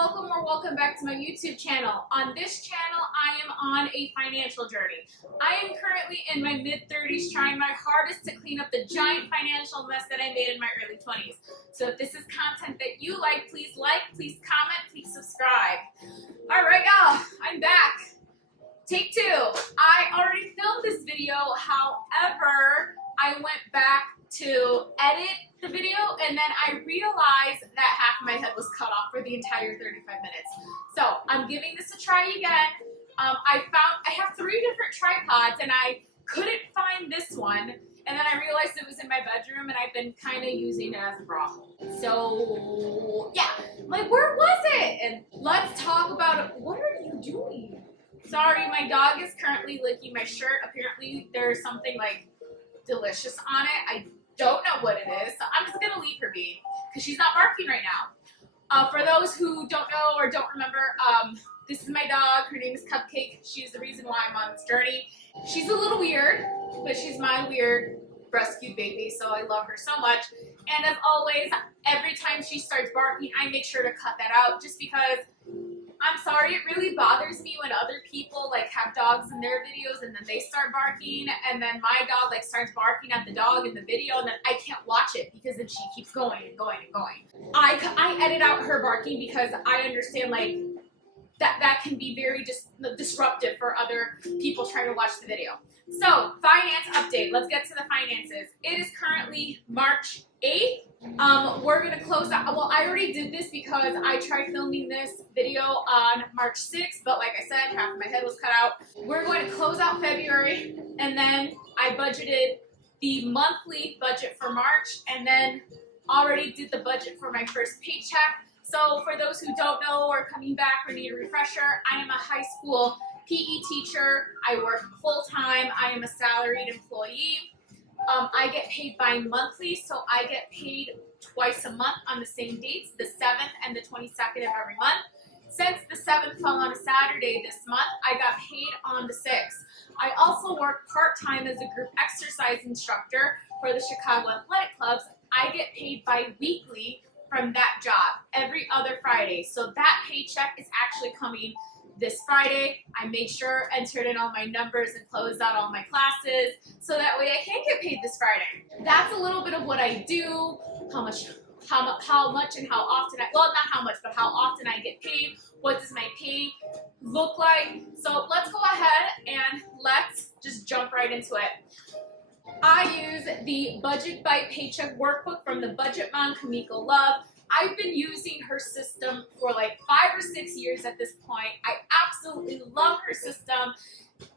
welcome back to my YouTube channel. On this channel, I am on a financial journey. I am currently in my mid-30s trying my hardest to clean up the giant financial mess that I made in my early 20s. So if this is content that you like, please comment, please subscribe. Alright y'all, I'm back. Take two. I already filmed this video, however, I went back to edit the video and then I realized that half of my head was cut off for the entire 35 minutes. So I'm giving this a try again. I have 3 different tripods and I couldn't find this one, and then I realized it was in my bedroom and I've been kind of using it as a bra hole. So yeah, like where was it? And let's talk about it. What are you doing? Sorry, my dog is currently licking my shirt. Apparently there's something like delicious on it. I don't know what it is, so I'm just gonna leave her be because she's not barking right now. For those who don't know or don't remember, this is my dog. Her name is Cupcake. She's the reason why I'm on this journey. She's a little weird, but she's my weird rescued baby, so I love her so much. And as always, every time she starts barking, I make sure to cut that out just because I'm sorry, it really bothers me when other people like have dogs in their videos and then they start barking and then my dog like starts barking at the dog in the video and then I can't watch it because then she keeps going and going and going. I edit out her barking because I understand like that can be very disruptive for other people trying to watch the video. So, finance update. Let's get to the finances. It is currently March 8th. We're going to close out. Well, I already did this because I tried filming this video on March 6th, but like I said, half of my head was cut out. We're going to close out February, and then I budgeted the monthly budget for March, and then already did the budget for my first paycheck. So for those who don't know or coming back or need a refresher, I am a high school PE teacher. I work full-time. I am a salaried employee. I get paid bi-monthly, so I get paid twice a month on the same dates, the 7th and the 22nd of every month. Since the 7th fell on a Saturday this month, I got paid on the 6th. I also work part-time as a group exercise instructor for the Chicago Athletic Clubs. I get paid bi-weekly from that job every other Friday. So that paycheck is actually coming this Friday. I made sure, entered in all my numbers and closed out all my classes so that way I can get paid this Friday. That's a little bit of what I do, how much and how often well, not how much, but how often I get paid. What does my pay look like? So let's go ahead and let's just jump right into it. I use the Budget by Paycheck workbook from the Budget Mom, Kamiko Love. I've been using her system for like 5 or 6 years at this point. I absolutely love her system.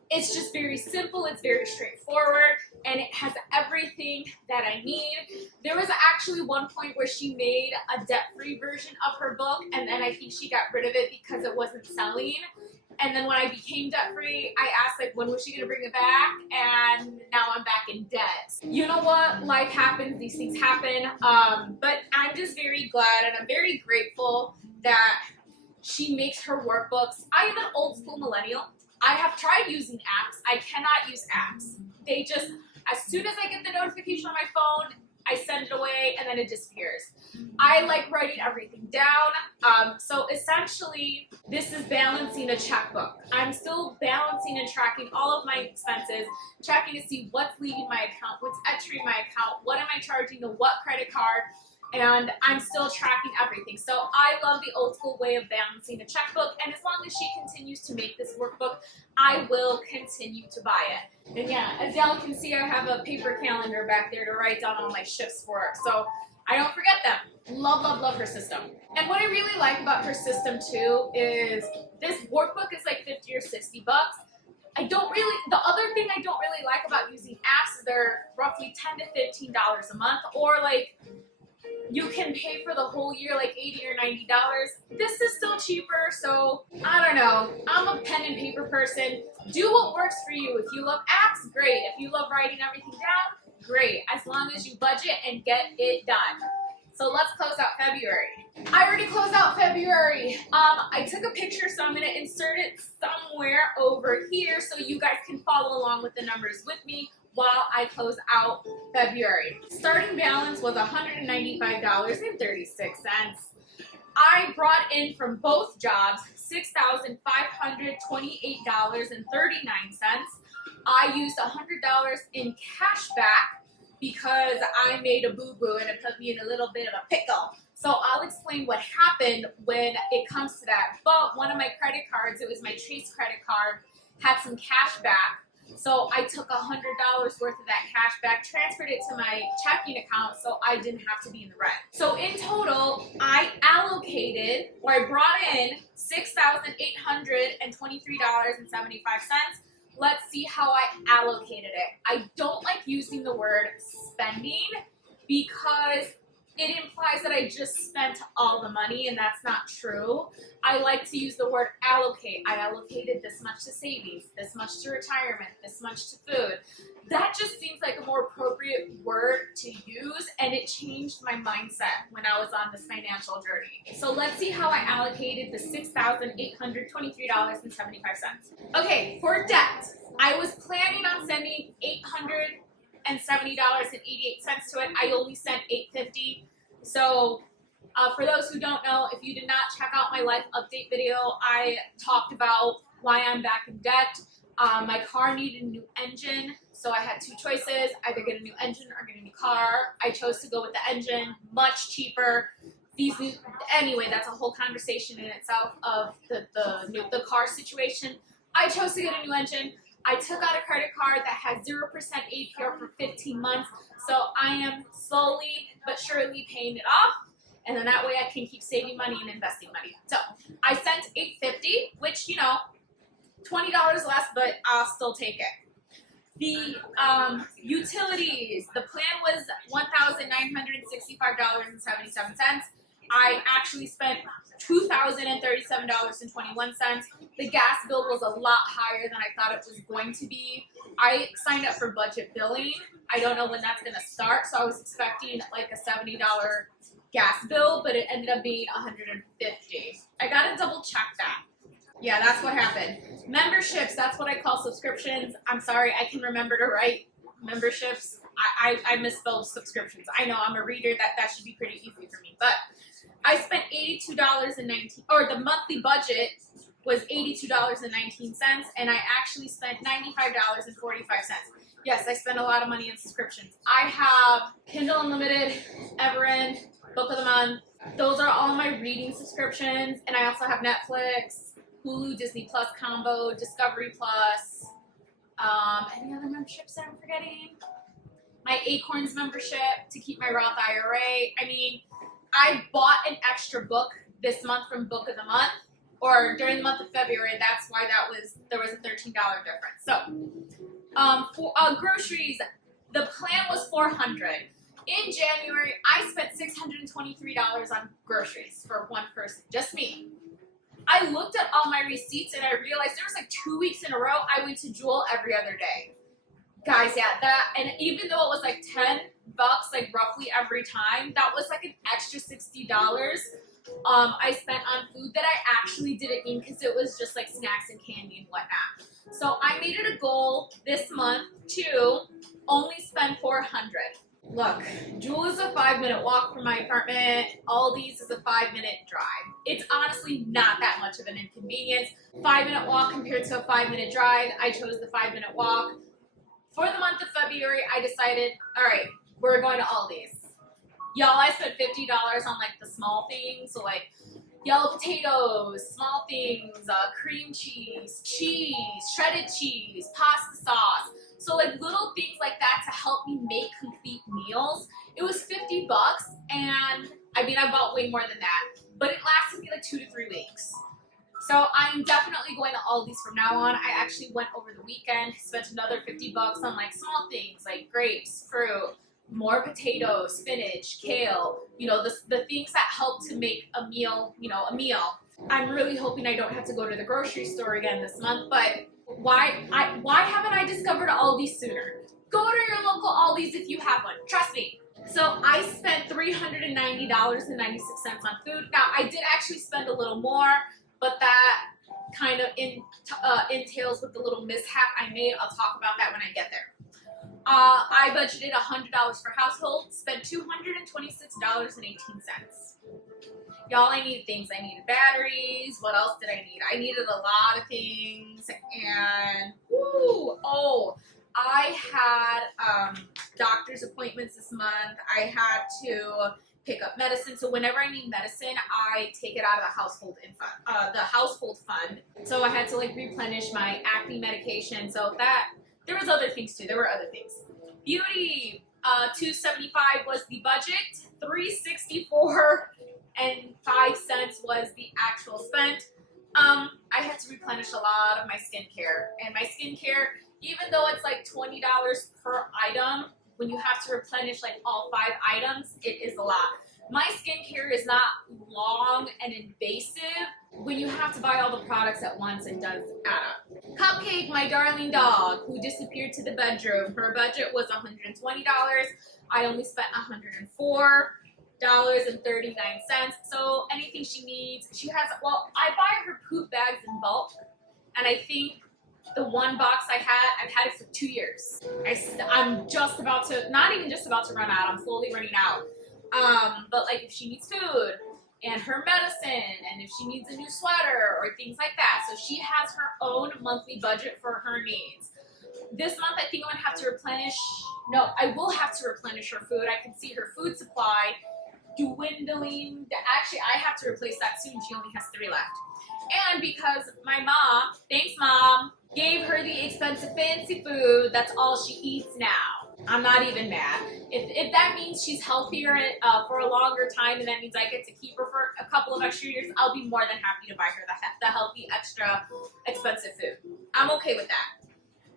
It's just very simple, it's very straightforward, and it has everything that I need. There was actually one point where she made a debt-free version of her book, and then I think she got rid of it because it wasn't selling. And then when I became debt-free, I asked, like, when was she going to bring it back? And now I'm back in debt. You know what? Life happens. These things happen. But I'm just very glad and I'm very grateful that she makes her workbooks. I am an old school millennial. I have tried using apps. I cannot use apps. They just, as soon as I get the notification on my phone, I send it away and then it disappears. I like writing everything down. So essentially, this is balancing a checkbook. I'm still balancing and tracking all of my expenses, checking to see what's leaving my account, what's entering my account, what am I charging to what credit card, and I'm still tracking everything. So I love the old school way of balancing a checkbook, and as long as she continues to make this workbook, I will continue to buy it. And yeah, as y'all can see, I have a paper calendar back there to write down all my shifts for it, so I don't forget them. Love, love, love her system. And what I really like about her system too is this workbook is like 50 or 60 bucks. The other thing I don't really like about using apps is they're roughly $10 to $15 a month, or like you can pay for the whole year like $80 or $90. This is still cheaper, so I don't know. I'm a pen and paper person. Do what works for you. If you love apps, great. If you love writing everything down, great. As long as you budget and get it done. So let's close out February. I already closed out February. I took a picture, so I'm going to insert it somewhere over here so you guys can follow along with the numbers with me while I close out February. Starting balance was $195.36. I brought in from both jobs $6,528.39. I used $100 in cash back because I made a boo-boo and it put me in a little bit of a pickle. So I'll explain what happened when it comes to that. But one of my credit cards, it was my Chase credit card, had some cash back. So I took $100 worth of that cash back, transferred it to my checking account so I didn't have to be in the red. So in total, I brought in $6,823.75. Let's see how I allocated it. I don't like using the word spending because it implies that I just spent all the money, and that's not true. I like to use the word allocate. I allocated this much to savings, this much to retirement, this much to food. That just seems like a more appropriate word to use, and it changed my mindset when I was on this financial journey. So let's see how I allocated the $6,823.75. Okay, for debt, I was planning on sending $870.88 to it. I only sent $850. So for those who don't know, if you did not check out my life update video, I talked about why I'm back in debt. My car needed a new engine, so I had two choices: either get a new engine or get a new car. I chose to go with the engine, much cheaper. Anyway, that's a whole conversation in itself of the car situation. I chose to get a new engine. I took out a credit card that had 0% APR for 15 months, so I am slowly but surely paying it off, and then that way I can keep saving money and investing money. So I sent $850, which, you know, $20 less, but I'll still take it. The utilities, the plan was $1,965.77. I actually spent $2,037.21. The gas bill was a lot higher than I thought it was going to be. I signed up for budget billing. I don't know when that's going to start, so I was expecting like a $70 gas bill, but it ended up being $150. I got to double check that. Yeah, that's what happened. Memberships, that's what I call subscriptions. I'm sorry, I can remember to write memberships. I misspelled subscriptions. I know, I'm a reader, that should be pretty easy for me. But I spent $82.19, or the monthly budget was $82.19, and I actually spent $95.45. Yes, I spend a lot of money on subscriptions. I have Kindle Unlimited, Everend, Book of the Month. Those are all my reading subscriptions, and I also have Netflix, Hulu, Disney Plus combo, Discovery Plus. Any other memberships that I'm forgetting? My Acorns membership to keep my Roth IRA. I mean, I bought an extra book this month from Book of the Month, or during the month of February. That's why there was a $13 difference. So, for groceries, the plan was $400. In January, I spent $623 on groceries for one person, just me. I looked at all my receipts and I realized there was like 2 weeks in a row I went to Jewel every other day. Guys, yeah, and even though it was like $10, like roughly every time, that was like an extra $60 I spent on food that I actually didn't need because it was just like snacks and candy and whatnot. So I made it a goal this month to only spend $400. Look, Jewel is a 5-minute walk from my apartment. Aldi's is a 5-minute drive. It's honestly not that much of an inconvenience. 5-minute walk compared to a 5-minute drive. I chose the 5-minute walk. For the month of February, I decided, all right, we're going to Aldi's. Y'all, I spent $50 on like the small things, so like yellow potatoes, small things, cream cheese, shredded cheese, pasta sauce. So like little things like that to help me make complete meals. It was $50, and I mean I bought way more than that, but it lasted me like 2 to 3 weeks. So I'm definitely going to Aldi's from now on. I actually went over the weekend, spent another $50 on like small things like grapes, fruit, more potatoes, spinach, kale, you know, the things that help to make a meal, you know, a meal. I'm really hoping I don't have to go to the grocery store again this month, but why haven't I discovered Aldi's sooner? Go to your local Aldi's if you have one. Trust me. So I spent $390.96 on food. Now, I did actually spend a little more, but that kind of entails with the little mishap I made. I'll talk about that when I get there. I budgeted $100 for household, spent $226.18. Y'all, I needed things. I needed batteries. What else did I need? I needed a lot of things. And, I had doctor's appointments this month. I had to pick up medicine. So whenever I need medicine, I take it out of the household fund. So I had to like replenish my acne medication. So that, there was other things too. There were other things. Beauty, $275 was the budget. $364 and 5 cents was the actual spent. I had to replenish a lot of my skincare, and my skincare, even though it's like $20 per item, when you have to replenish like all 5 items, it is a lot. My skincare is not long and invasive. When you have to buy all the products at once, it does add up. Cupcake, my darling dog, who disappeared to the bedroom. Her budget was $120. I only spent $104.39. So anything she needs, she has, well, I buy her poop bags in bulk, and I think the one box I've had it for 2 years. I'm just about to, not even just about to run out, I'm slowly running out. But like if she needs food and her medicine, and if she needs a new sweater or things like that. So she has her own monthly budget for her needs. This month I think I'm gonna have to replenish, no, I will have to replenish her food. I can see her food supply dwindling. Actually, I have to replace that soon. She only has 3 left. And because my mom, thanks mom, gave her the expensive fancy food, that's all she eats now. I'm not even mad. If that means she's healthier for a longer time, and that means I get to keep her for a couple of extra years, I'll be more than happy to buy her the healthy, extra expensive food. I'm okay with that.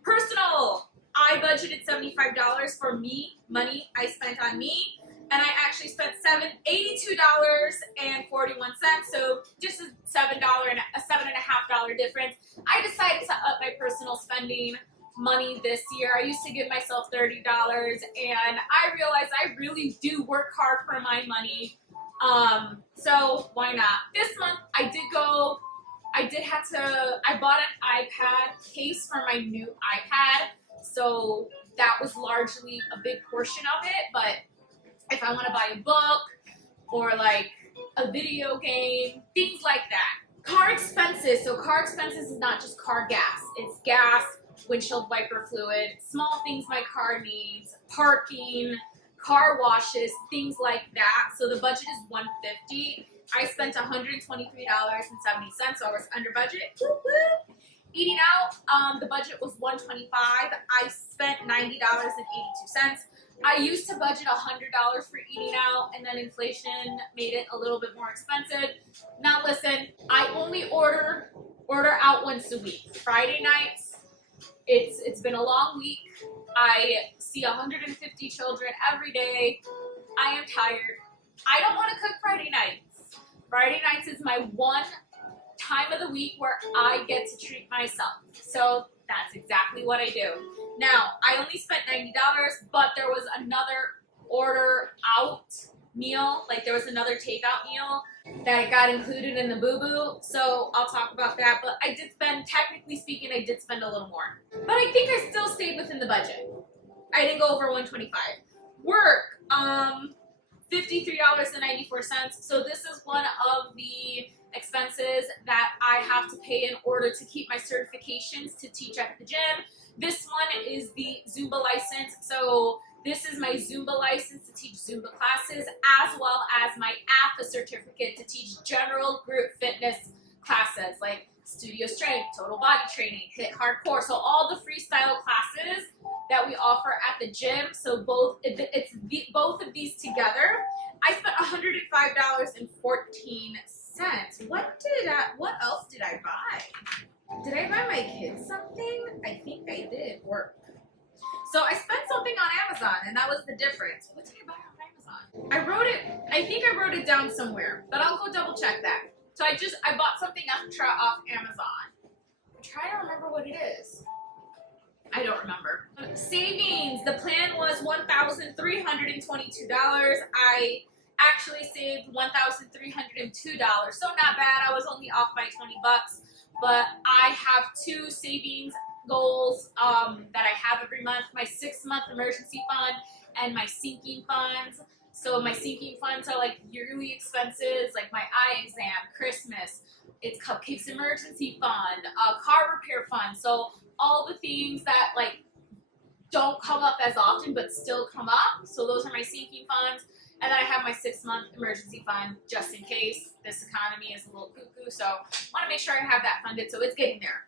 Personal, I budgeted $75 for me, money I spent on me, and I actually spent $82.41, so just a $7.5 difference. I decided to up my personal spending money this year. I used to give myself $30, and I realized I really do work hard for my money, so why not? This month I bought an iPad case for my new iPad, so that was largely a big portion of it. But if I want to buy a book or like a video game, things like that. Car expenses. So car expenses is not just car gas. It's gas, windshield wiper fluid, small things my car needs, parking, car washes, things like that. So the budget is $150. I spent $123.70, so I was under budget. Woo woo. Eating out, the budget was $125. I spent $90.82. I used to budget $100 for eating out, and then inflation made it a little bit more expensive. Now listen, I only order out once a week. Friday nights. It's been a long week. I see 150 children every day. I am tired. I don't want to cook Friday nights. Friday nights is my one time of the week where I get to treat myself. So that's exactly what I do. Now, I only spent $90, but there was another order out meal, like there was another takeout meal that got included in the boo-boo, so I'll talk about that. But I did spend, technically speaking, I did spend a little more. But I think I still stayed within the budget. I didn't go over $125. Work, $53.94. So this is one of the expenses that I have to pay in order to keep my certifications to teach at the gym. This one is the Zumba license. So this is my Zumba license to teach Zumba classes, as well as my AFA certificate to teach general group fitness classes like studio strength, total body training, hit hardcore. So all the freestyle classes that we offer at the gym. So both of these together, I spent $105.14. What else did I buy? Did I buy my kids something? I think I did. Work. So I spent something on Amazon, and that was the difference. What did I buy on Amazon? I think I wrote it down somewhere, but I'll go double check that. So I bought something extra off Amazon. I'm trying to remember what it is. I don't remember. Savings. The plan was $1,322. I actually saved $1,302. So not bad. I was only off by 20 bucks. But I have 2 savings goals that I have every month. My 6-month emergency fund and my sinking funds. So my sinking funds are like yearly expenses, like my eye exam, Christmas, it's cupcakes emergency fund, car repair fund. So all the things that like don't come up as often but still come up. So those are my sinking funds. And then I have my 6-month emergency fund just in case this economy is a little cuckoo. So I want to make sure I have that funded, so it's getting there.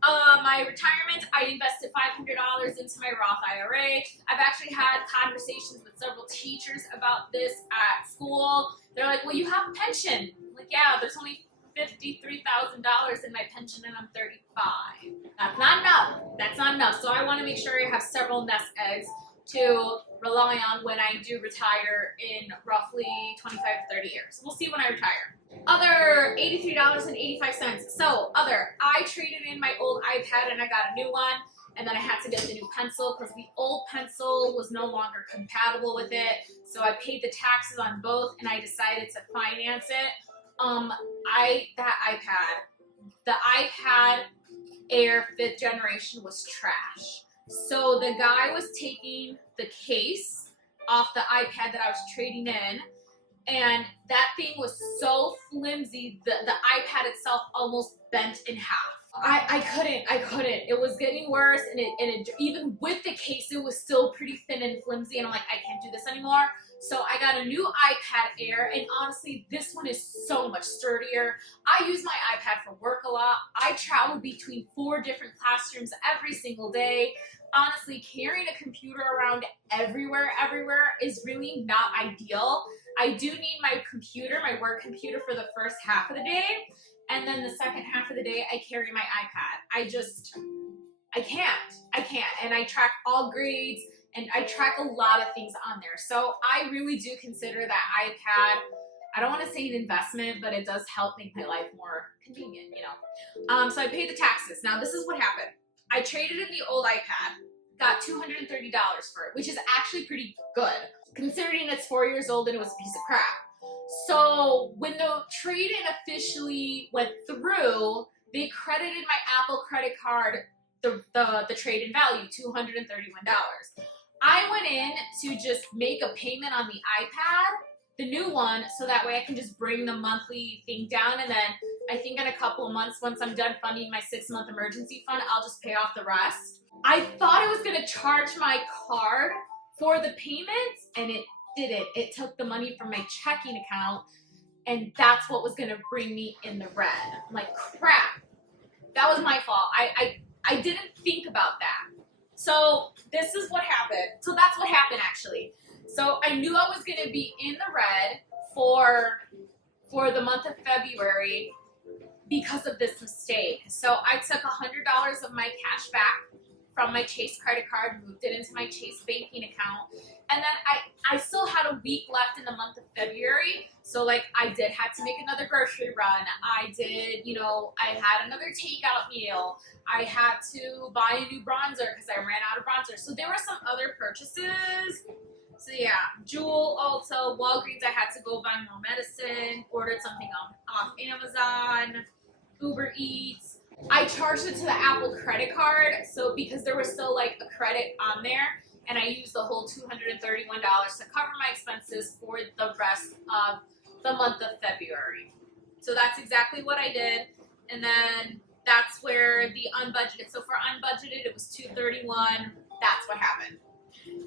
My retirement, I invested $500 into my Roth IRA. I've actually had conversations with several teachers about this at school. They're like, well, you have a pension. I'm like, yeah, there's only $53,000 in my pension and I'm 35. That's not enough. That's not enough. So I want to make sure I have several nest eggs to rely on when I do retire in roughly 25 to 30 years. We'll see when I retire. Other $83.85. So I traded in my old iPad and I got a new one, and then I had to get the new pencil because the old pencil was no longer compatible with it. So I paid the taxes on both and I decided to finance it. The iPad Air 5th generation was trash. So the guy was taking the case off the iPad that I was trading in, and that thing was so flimsy, the iPad itself almost bent in half. I couldn't. It was getting worse, and it even with the case, it was still pretty thin and flimsy, and I'm like, I can't do this anymore. So I got a new iPad Air, and honestly, this one is so much sturdier. I use my iPad for work a lot. I travel between 4 different classrooms every single day. Honestly, carrying a computer around everywhere is really not ideal. I do need my computer, my work computer, for the first half of the day, and then the second half of the day, I carry my iPad. I can't, and I track all grades, and I track a lot of things on there. So I really do consider that iPad, I don't want to say an investment, but it does help make my life more convenient, you know. So I paid the taxes. Now this is what happened. I traded in the old iPad, got $230 for it, which is actually pretty good, considering it's 4 years old and it was a piece of crap. So when the trade-in officially went through, they credited my Apple credit card the trade-in value, $231. I went in to just make a payment on the iPad, the new one, so that way I can just bring the monthly thing down, and then I think in a couple of months, once I'm done funding my 6-month emergency fund, I'll just pay off the rest. I thought it was going to charge my card for the payments, and it didn't. It took the money from my checking account, and that's what was going to bring me in the red. I'm like, crap. That was my fault. I didn't think about that. So this is what happened. So that's what happened, actually. So I knew I was going to be in the red for the month of February because of this mistake. So I took $100 of my cash back from my Chase credit card, moved it into my Chase banking account, and then I still had a week left in the month of February. So like I did have to make another grocery run. I did, you know, I had another takeout meal. I had to buy a new bronzer because I ran out of bronzer. So there were some other purchases. So yeah, Jewel, Ulta, Walgreens, I had to go buy more medicine, ordered something off Amazon, Uber Eats. I charged it to the Apple credit card, so because there was still like a credit on there, and I used the whole $231 to cover my expenses for the rest of the month of February. So that's exactly what I did, and then that's where the unbudgeted, so for unbudgeted it was $231, that's what happened.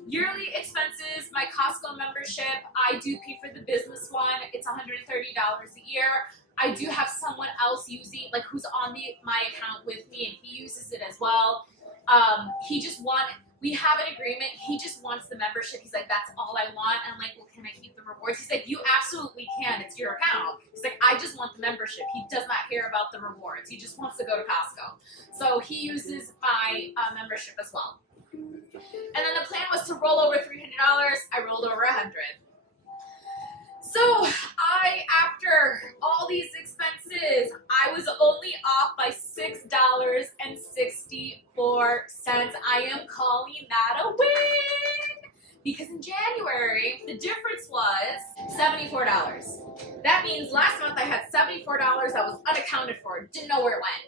Yearly expenses, my Costco membership, I do pay for the business one. It's $130 a year. I do have someone else using, like who's on my account with me, and he uses it as well. We have an agreement. He just wants the membership. He's like, that's all I want. I'm like, well, can I keep the rewards? He's like, you absolutely can. It's your account. He's like, I just want the membership. He does not care about the rewards. He just wants to go to Costco. So he uses my membership as well. And then the plan was to roll over $300. I rolled over $100. So after all these expenses, I was only off by $6.64. I am calling that a win, because in January, the difference was $74. That means last month I had $74 that was unaccounted for, didn't know where it went.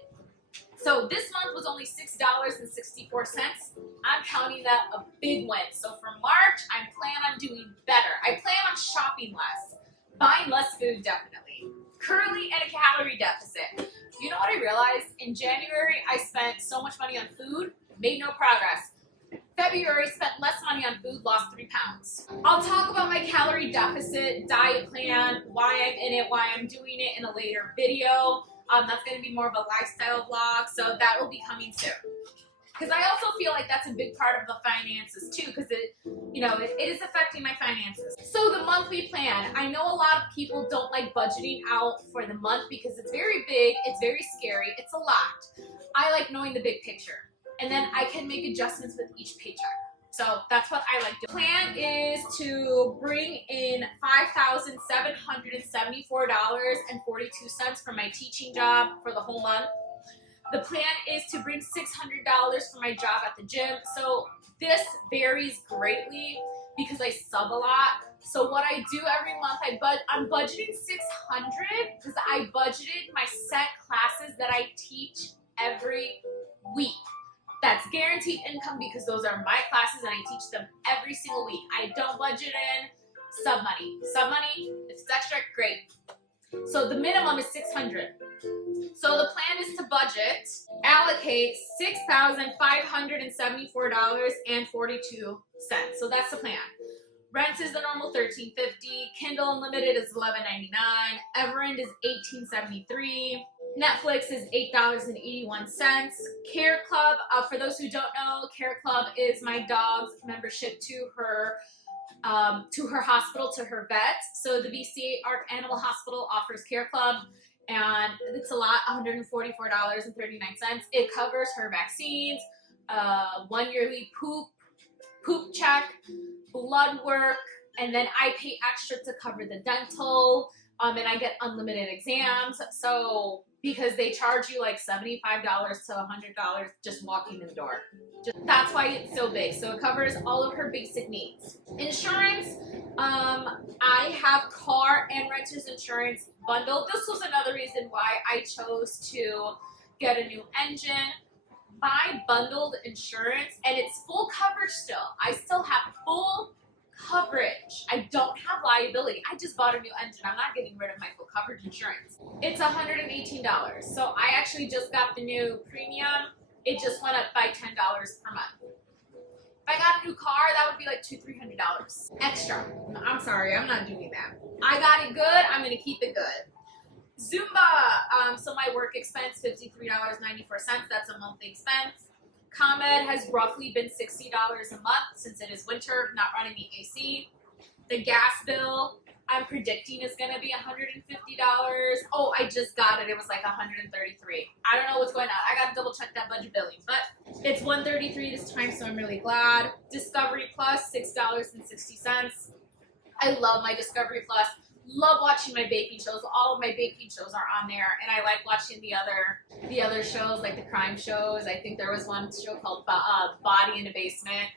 So this month was only $6.64. I'm counting that a big win. So for March, I plan on doing better. I plan on shopping less, buying less food definitely. Currently in a calorie deficit. You know what I realized? In January, I spent so much money on food, made no progress. February, spent less money on food, lost 3 pounds. I'll talk about my calorie deficit diet plan, why I'm in it, why I'm doing it in a later video. That's going to be more of a lifestyle vlog, so that will be coming soon. Because I also feel like that's a big part of the finances too, because it is affecting my finances. So the monthly plan. I know a lot of people don't like budgeting out for the month because it's very big, it's very scary, it's a lot. I like knowing the big picture. And then I can make adjustments with each paycheck. So that's what I like doing. The plan is to bring in $5,774.42 from my teaching job for the whole month. The plan is to bring $600 from my job at the gym. So this varies greatly because I sub a lot. So what I do every month, I'm budgeting $600 because I budgeted my set classes that I teach every week. That's guaranteed income because those are my classes and I teach them every single week. I don't budget in sub money. Sub money, if it's extra, great. So the minimum is $600. So the plan is to budget, allocate $6,574.42. So that's the plan. Rent is the normal $13.50. Kindle Unlimited is $11.99. Everend is $18.73. Netflix is $8.81. Care Club, for those who don't know, Care Club is my dog's membership to her hospital, to her vet. So the VCA Arc Animal Hospital offers Care Club, and it's a lot, $144.39. It covers her vaccines, 1 yearly poop check, blood work, and then I pay extra to cover the dental, and I get unlimited exams. So because they charge you like $75 to $100 just walking in the door. That's why it's so big. So it covers all of her basic needs. Insurance, I have car and renter's insurance bundled. This was another reason why I chose to get a new engine. Buy bundled insurance, and it's full coverage still. I still have full coverage. I don't have liability. I just bought a new engine. I'm not getting rid of my full coverage insurance. It's $118. So I actually just got the new premium. It just went up by $10 per month. If I got a new car, that would be like $200-300 extra. I'm sorry, I'm not doing that. I got it good. I'm gonna keep it good. Zumba. So my work expense, $53.94. That's a monthly expense. ComEd has roughly been $60 a month since it is winter, not running the AC. The gas bill, I'm predicting is going to be $150. Oh, I just got it. It was like $133. I don't know what's going on. I got to double check that budget billing, but it's $133 this time, so I'm really glad. Discovery Plus, $6.60. I love my Discovery Plus. Love watching my baking shows. All of my baking shows are on there, and I like watching the other shows, like the crime shows. I think there was one show called Body in a Basement.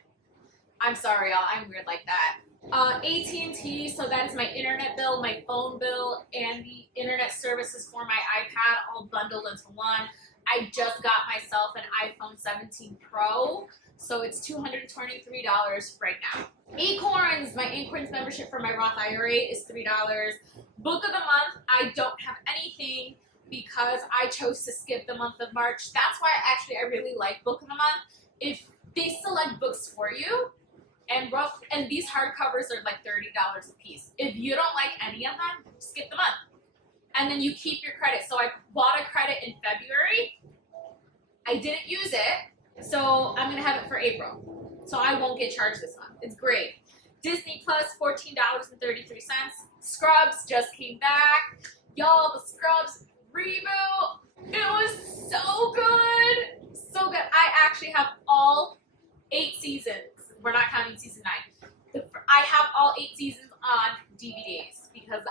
I'm sorry, y'all. I'm weird like that. AT&T, so that is my internet bill, my phone bill, and the internet services for my iPad all bundled into one. I just got myself an iPhone 17 Pro, so it's $223 right now. Acorns, my Acorns membership for my Roth IRA is $3. Book of the month, I don't have anything because I chose to skip the month of March. That's why I really like Book of the Month. If they select books for you, and these hardcovers are like $30 a piece. If you don't like any of them, skip the month. And then you keep your credit. So I bought a credit in February. I didn't use it, so I'm gonna have it for April. So I won't get charged this month. It's great. Disney Plus, $14.33. Scrubs just came back. Y'all, the Scrubs reboot. It was so good. So good. I actually have all 8 seasons. We're not counting season 9. I have all 8 seasons on DVDs because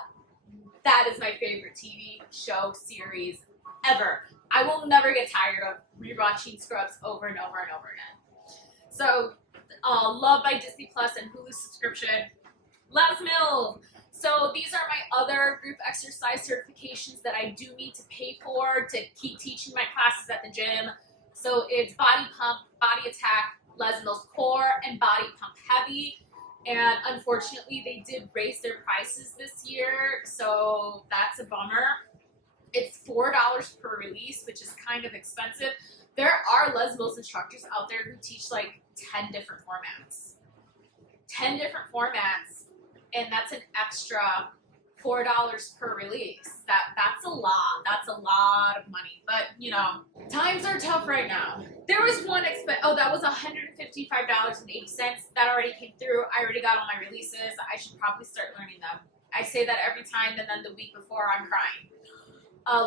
that is my favorite TV show series ever. I will never get tired of rewatching Scrubs over and over and over again. So, love my Disney Plus and Hulu subscription. Les Mills. So these are my other group exercise certifications that I do need to pay for to keep teaching my classes at the gym. So it's Body Pump, Body Attack, Les Mills Core, and Body Pump Heavy. And unfortunately, they did raise their prices this year, so that's a bummer. It's $4 per release, which is kind of expensive. There are Les Mills instructors out there who teach like 10 different formats. 10 different formats, and that's an extra $4 per release. That's a lot. That's a lot of money. But you know, times are tough right now. There was one that was $155.80. That already came through. I already got all my releases. I should probably start learning them. I say that every time, and then the week before I'm crying.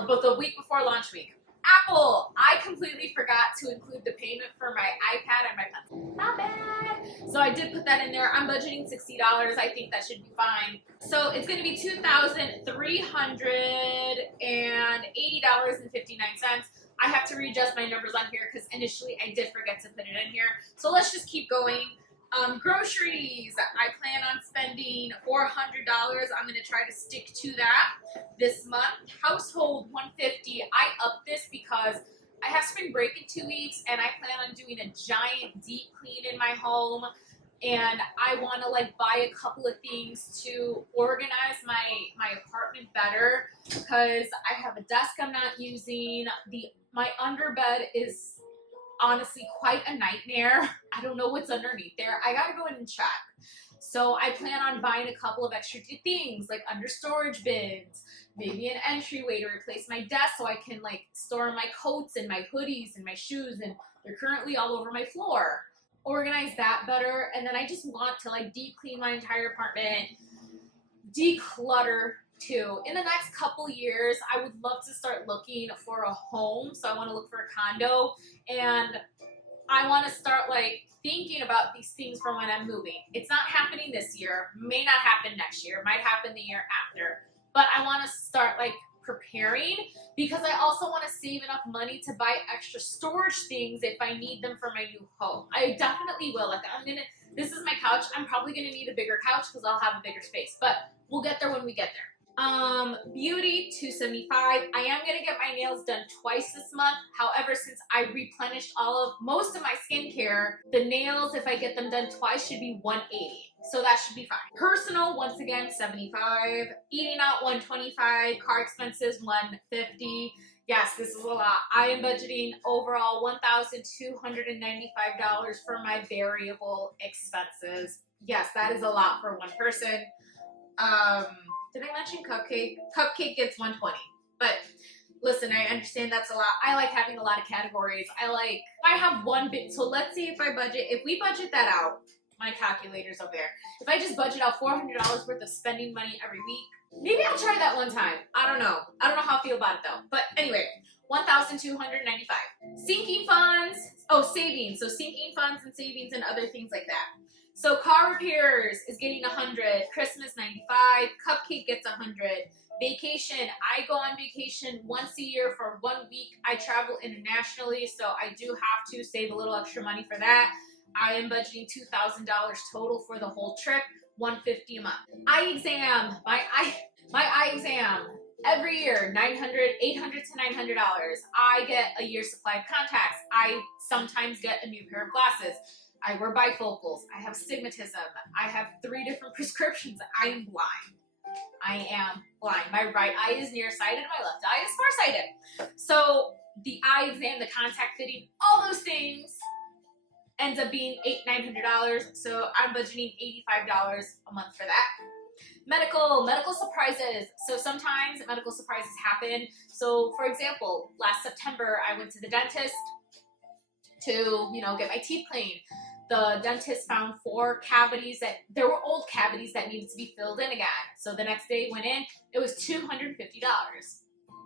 But the week before launch week. Apple, I completely forgot to include the payment for my iPad and my pencil. Not bad. So I did put that in there. I'm budgeting $60. I think that should be fine. So it's going to be $2,380.59. I have to readjust my numbers on here because initially I did forget to put it in here. So let's just keep going. Groceries, I plan on spending $400. I'm going to try to stick to that this month. Household $150. I upped this because I have spring break in 2 weeks and I plan on doing a giant deep clean in my home, and I want to like buy a couple of things to organize my apartment better because I have a desk I'm not using. My underbed is honestly quite a nightmare. I don't know what's underneath there. I gotta go in and check. So I plan on buying a couple of extra things like under storage bins, maybe an entryway to replace my desk so I can like store my coats and my hoodies and my shoes, and they're currently all over my floor. Organize that better, and then I just want to like deep clean my entire apartment, declutter too. In the next couple years, I would love to start looking for a home. So I want to look for a condo, and I want to start like thinking about these things for when I'm moving. It's not happening this year, may not happen next year, might happen the year after, but I want to start like preparing because I also want to save enough money to buy extra storage things if I need them for my new home. I definitely will. Like this is my couch. I'm probably gonna need a bigger couch because I'll have a bigger space, but we'll get there when we get there. Beauty $275. I am gonna get my nails done twice this month. However, since I replenished most of my skincare, the nails, if I get them done twice, should be $180. So that should be fine. Personal, once again, $75. Eating out, $125. Car expenses, $150. Yes, this is a lot. I am budgeting overall $1,295 for my variable expenses. Yes, that is a lot for one person. Did I mention Cupcake? Cupcake gets $120. But listen, I understand that's a lot. I like having a lot of categories. I have one bit. So let's see if we budget that out, my calculator's up there. If I just budget out $400 worth of spending money every week, maybe I'll try that one time. I don't know. I don't know how I feel about it though. But anyway, $1,295. Sinking funds. Oh, savings. So sinking funds and savings and other things like that. So car repairs is getting $100, Christmas $95, Cupcake gets $100, vacation, I go on vacation once a year for 1 week. I travel internationally, so I do have to save a little extra money for that. I am budgeting $2,000 total for the whole trip, $150 a month. Eye exam, my eye exam. Every year, $800 to $900. I get a year's supply of contacts. I sometimes get a new pair of glasses. I wear bifocals. I have astigmatism. I have 3 different prescriptions. I am blind. I am blind. My right eye is nearsighted. My left eye is farsighted. So the eye exam, the contact fitting, all those things ends up being $800 to $900. So I'm budgeting $85 a month for that. Medical surprises. So sometimes medical surprises happen. So for example, last September, I went to the dentist to, get my teeth cleaned. The dentist found 4 cavities there were old cavities that needed to be filled in again. So the next day went in, it was $250.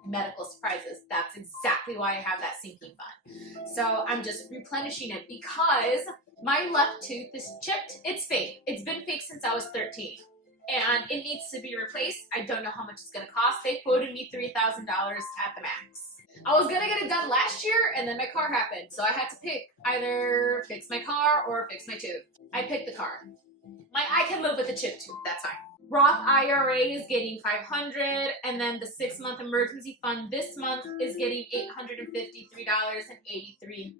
Medical surprises. That's exactly why I have that sinking fund. So I'm just replenishing it because my left tooth is chipped. It's fake. It's been fake since I was 13. And it needs to be replaced. I don't know how much it's going to cost. They quoted me $3,000 at the max. I was gonna get it done last year, and then my car happened, so I had to pick either fix my car or fix my tooth. I picked the car. I can live with a chip tooth, that's fine. Roth IRA is getting $500, and then the 6-month emergency fund this month is getting $853.83.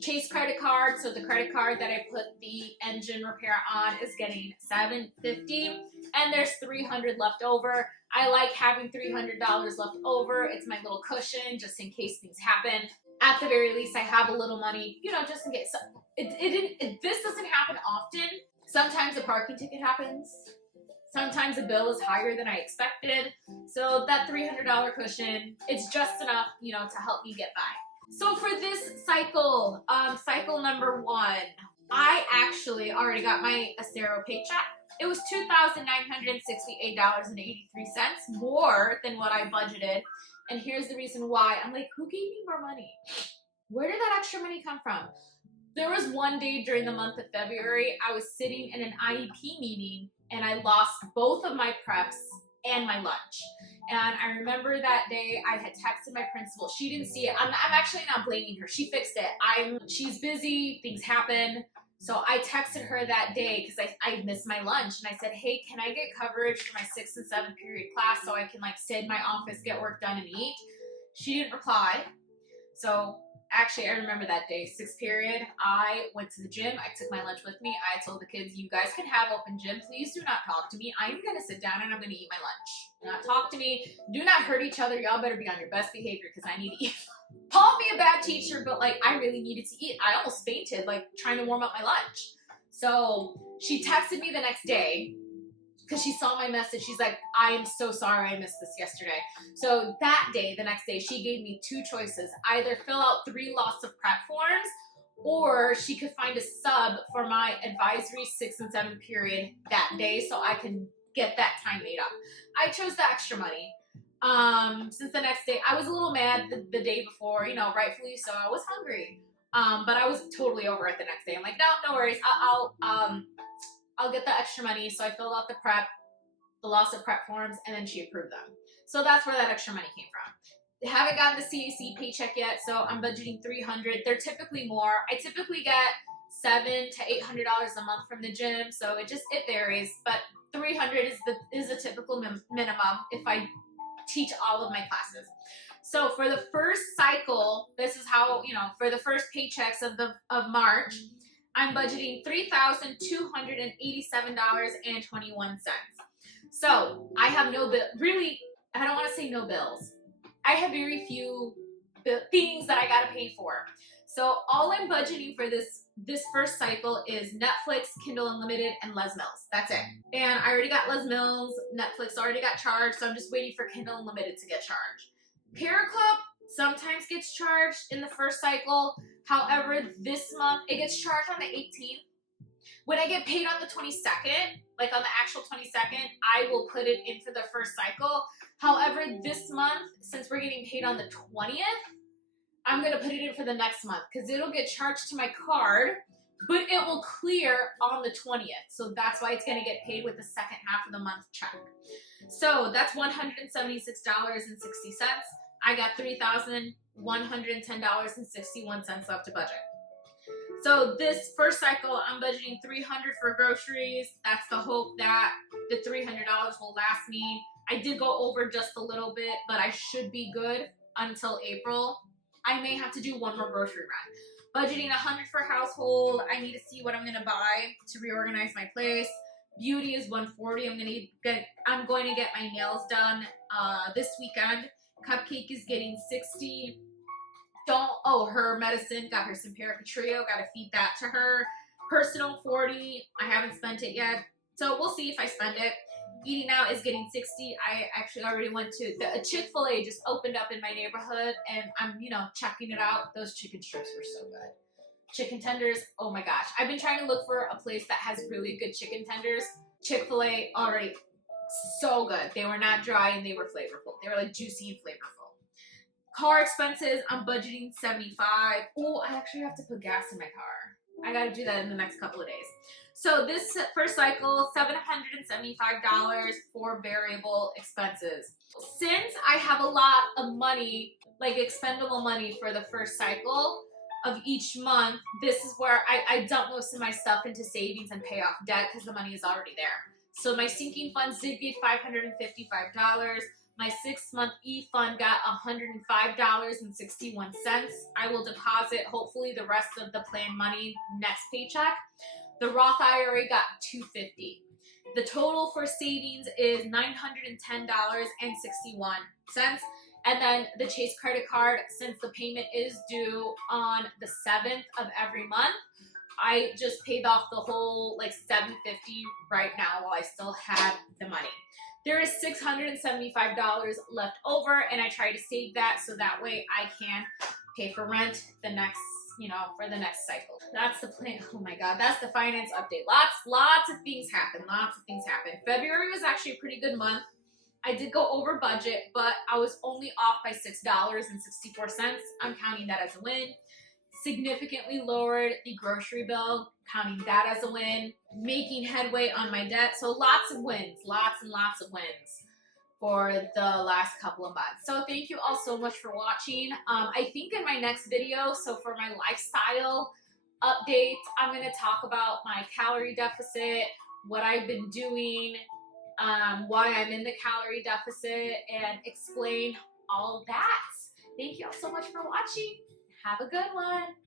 Chase credit card, so the credit card that I put the engine repair on, is getting $750, and there's $300 left over. I like having $300 left over. It's my little cushion just in case things happen. At the very least, I have a little money, you know, just in case. This doesn't happen often. Sometimes a parking ticket happens. Sometimes a bill is higher than I expected. So that $300 cushion, it's just enough, you know, to help me get by. So for this cycle, cycle number 1, I actually already got my Acero paycheck. It was $2,968.83, more than what I budgeted. And here's the reason why. I'm like, who gave me more money? Where did that extra money come from? There was one day during the month of February, I was sitting in an IEP meeting and I lost both of my preps and my lunch. And I remember that day I had texted my principal. She didn't see it. I'm actually not blaming her. She fixed it. She's busy. Things happen. So I texted her that day because I missed my lunch. And I said, hey, can I get coverage for my 6th and 7th period class so I can like sit in my office, get work done, and eat? She didn't reply. So actually, I remember that day, 6th period, I went to the gym. I took my lunch with me. I told the kids, you guys can have open gym. Please do not talk to me. I'm going to sit down and I'm going to eat my lunch. Do not talk to me. Do not hurt each other. Y'all better be on your best behavior because I need to eat. Call me a bad teacher, but like I really needed to eat. I almost fainted like trying to warm up my lunch. So she texted me the next day because she saw my message. She's like, I am so sorry I missed this yesterday. So that day, the next day, she gave me 2 choices. Either fill out 3 lots of prep forms, or she could find a sub for my advisory 6th and 7th period that day so I can get that time made up. I chose the extra money. Since the next day, I was a little mad the day before, you know, rightfully so. I was hungry. But I was totally over it the next day. I'm like, no worries. I'll get the extra money. So I filled out the loss of prep forms, and then she approved them. So that's where that extra money came from. They haven't gotten the CAC paycheck yet, so I'm budgeting $300. They're typically more. I typically get $700 to $800 a month from the gym, so it varies. But $300 is a typical minimum if I teach all of my classes. So for the first cycle, this is how, you know, for the first paychecks of March, I'm budgeting $3,287.21. So I have no bill. Really, I don't want to say no bills. I have very few things that I got to pay for. So all I'm budgeting for this first cycle is Netflix, Kindle Unlimited, and Les Mills. That's it. And I already got Les Mills. Netflix already got charged, so I'm just waiting for Kindle Unlimited to get charged. Paraclub sometimes gets charged in the first cycle. However, this month, it gets charged on the 18th. When I get paid on the 22nd, like on the actual 22nd, I will put it in for the first cycle. However, this month, since we're getting paid on the 20th, I'm going to put it in for the next month because it'll get charged to my card, but it will clear on the 20th. So that's why it's going to get paid with the second half of the month check. So that's $176.60. I got $3,110.61 left to budget. So this first cycle, I'm budgeting $300 for groceries. That's the hope that the $300 will last me. I did go over just a little bit, but I should be good until April. I may have to do one more grocery run. Budgeting $100 for household. I need to see what I'm going to buy to reorganize my place. Beauty is $140. I'm going to get my nails done this weekend. Cupcake is getting $60. Her medicine, got her Simparica Trio, got to feed that to her. Personal $40. I haven't spent it yet, so we'll see if I spend it. Eating out is getting $60. I actually already went to a Chick-fil-A just opened up in my neighborhood, and I'm, checking it out. Those chicken strips were so good. Chicken tenders, oh my gosh. I've been trying to look for a place that has really good chicken tenders. Chick-fil-A already so good. They were not dry and they were flavorful. They were like juicy and flavorful. Car expenses, I'm budgeting $75. Oh, I actually have to put gas in my car. I got to do that in the next couple of days. So this first cycle, $775 for variable expenses. Since I have a lot of money, like expendable money for the first cycle, of each month, this is where I dump most of my stuff into savings and pay off debt because the money is already there. So my sinking funds did get $555. My 6-month e-fund got $105.61. I will deposit hopefully the rest of the planned money next paycheck. The Roth IRA got $250. The total for savings is $910.61. And then the Chase credit card, since the payment is due on the 7th of every month, I just paid off the whole like $750 right now while I still have the money. There is $675 left over, and I try to save that so that way I can pay for rent the next, for the next cycle. That's the plan. Oh my God, that's the finance update. Lots of things happen. February was actually a pretty good month. I did go over budget, but I was only off by $6.64. I'm counting that as a win. Significantly lowered the grocery bill, counting that as a win. Making headway on my debt. So lots of wins, lots and lots of wins for the last couple of months. So thank you all so much for watching. I think in my next video, so for my lifestyle updates, I'm going to talk about my calorie deficit, what I've been doing, why I'm in the calorie deficit, and explain all of that. Thank you all so much for watching. Have a good one.